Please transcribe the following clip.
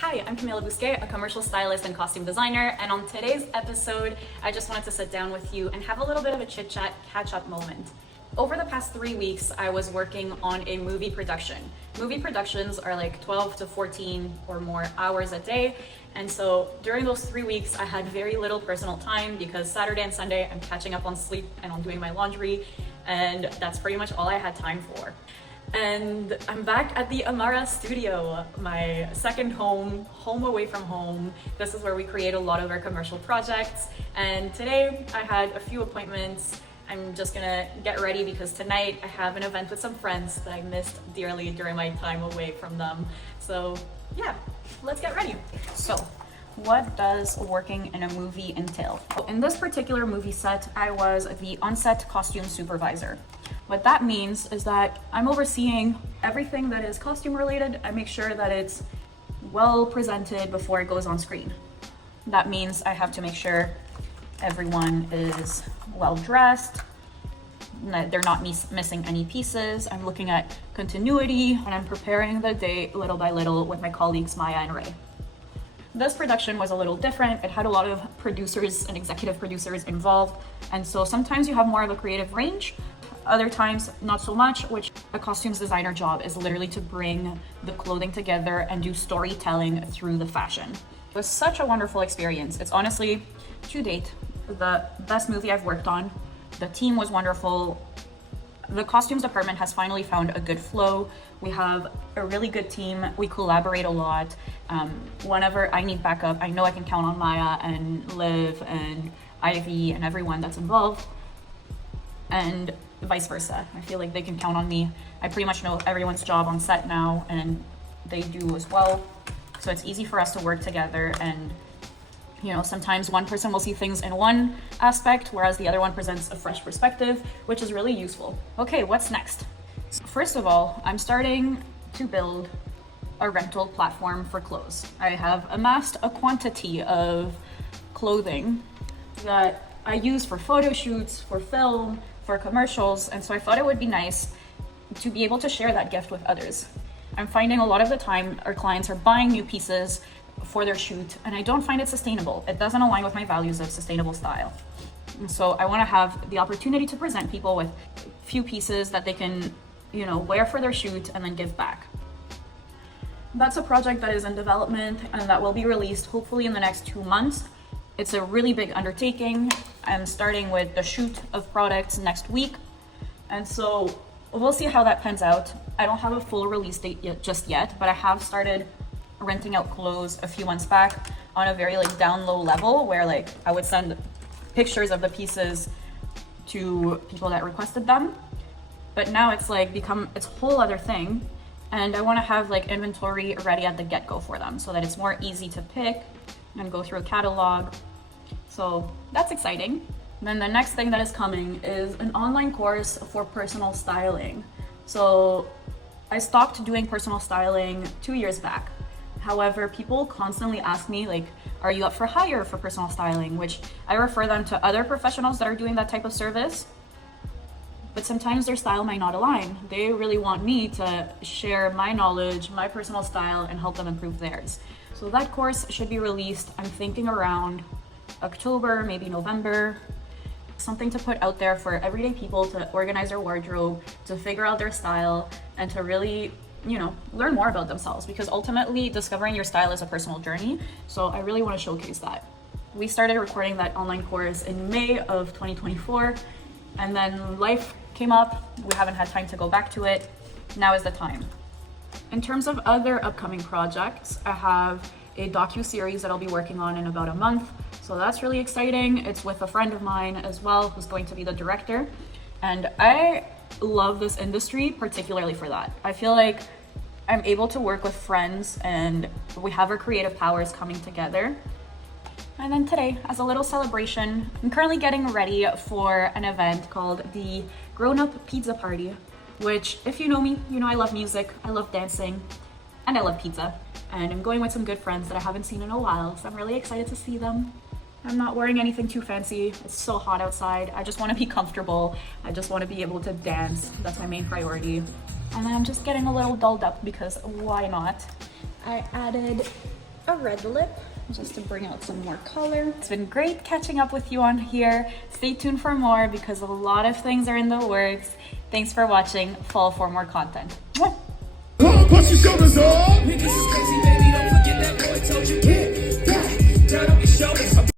Hi, I'm Camila Bousquet, a commercial stylist and costume designer, and on today's episode, I just wanted to sit down with you and have a little bit of a chit-chat, catch-up moment. Over the past 3 weeks, I was working on a movie production. Movie productions are like 12 to 14 or more hours a day, and so during those 3 weeks, I had very little personal time because Saturday and Sunday, I'm catching up on sleep and on doing my laundry, and that's pretty much all I had time for. And I'm back at the Amara studio, my second home away from home. This is where we create a lot of our commercial projects. And today I had a few appointments. I'm just gonna get ready because tonight I have an event with some friends that I missed dearly during my time away from them. So yeah, let's get ready. So what does working in a movie entail? In this particular movie set, I was the on-set costume supervisor. What that means is that I'm overseeing everything that is costume related. I make sure that it's well presented before it goes on screen. That means I have to make sure everyone is well dressed, they're not missing any pieces. I'm looking at continuity, and I'm preparing the day little by little with my colleagues Maya and Ray. This production was a little different. It had a lot of producers and executive producers involved, and so sometimes you have more of a creative range, other times not so much, which a costumes designer job is literally to bring the clothing together and do storytelling through the fashion. It was such a wonderful experience. It's honestly, to date, the best movie I've worked on. The team was wonderful. The costumes department has finally found a good flow. We have a really good team. We collaborate a lot. Whenever I need backup, I know I can count on Maya and Liv and Ivy and everyone that's involved, and vice versa. I feel like they can count on me. I pretty much know everyone's job on set now, and they do as well. So it's easy for us to work together, and you know, sometimes one person will see things in one aspect, whereas the other one presents a fresh perspective, which is really useful. Okay, what's next? So first of all, I'm starting to build a rental platform for clothes. I have amassed a quantity of clothing that I use for photo shoots, for film, for commercials, and so I thought it would be nice to be able to share that gift with others. I'm finding a lot of the time our clients are buying new pieces for their shoot, and I don't find it sustainable. It doesn't align with my values of sustainable style. And so I want to have the opportunity to present people with few pieces that they can, you know, wear for their shoot and then give back. That's a project that is in development and that will be released hopefully in the next 2 months. It's a really big undertaking. I'm starting with the shoot of products next week, and so we'll see how that pans out. I don't have a full release date just yet, but I have started renting out clothes a few months back on a very like down low level, where like I would send pictures of the pieces to people that requested them. But now it's like it's a whole other thing, and I want to have like inventory ready at the get-go for them so that it's more easy to pick and go through a catalog. So that's exciting. Then the next thing that is coming is an online course for personal styling. So I stopped doing personal styling 2 years back. However, people constantly ask me like, are you up for hire for personal styling? Which I refer them to other professionals that are doing that type of service. But sometimes their style might not align. They really want me to share my knowledge, my personal style, and help them improve theirs. So that course should be released, I'm thinking around October, maybe November. Something to put out there for everyday people to organize their wardrobe, to figure out their style, and to really, you know, learn more about themselves, because ultimately discovering your style is a personal journey. So I really want to showcase that. We started recording that online course in May of 2024, and then life came up. We haven't had time to go back to it. Now is the time. In terms of other upcoming projects, I have a docu-series that I'll be working on in about a month. So that's really exciting. It's with a friend of mine as well, who's going to be the director. And I love this industry, particularly for that. I feel like I'm able to work with friends and we have our creative powers coming together. And then today, as a little celebration, I'm currently getting ready for an event called the Grown-Up Pizza Party, which, if you know me, you know I love music, I love dancing, and I love pizza. And I'm going with some good friends that I haven't seen in a while, so I'm really excited to see them. I'm not wearing anything too fancy. It's so hot outside. I just want to be comfortable. I just want to be able to dance. That's my main priority. And then I'm just getting a little dolled up because why not? I added a red lip just to bring out some more color. It's been great catching up with you on here. Stay tuned for more because a lot of things are in the works. Thanks for watching. Follow for more content. Mwah!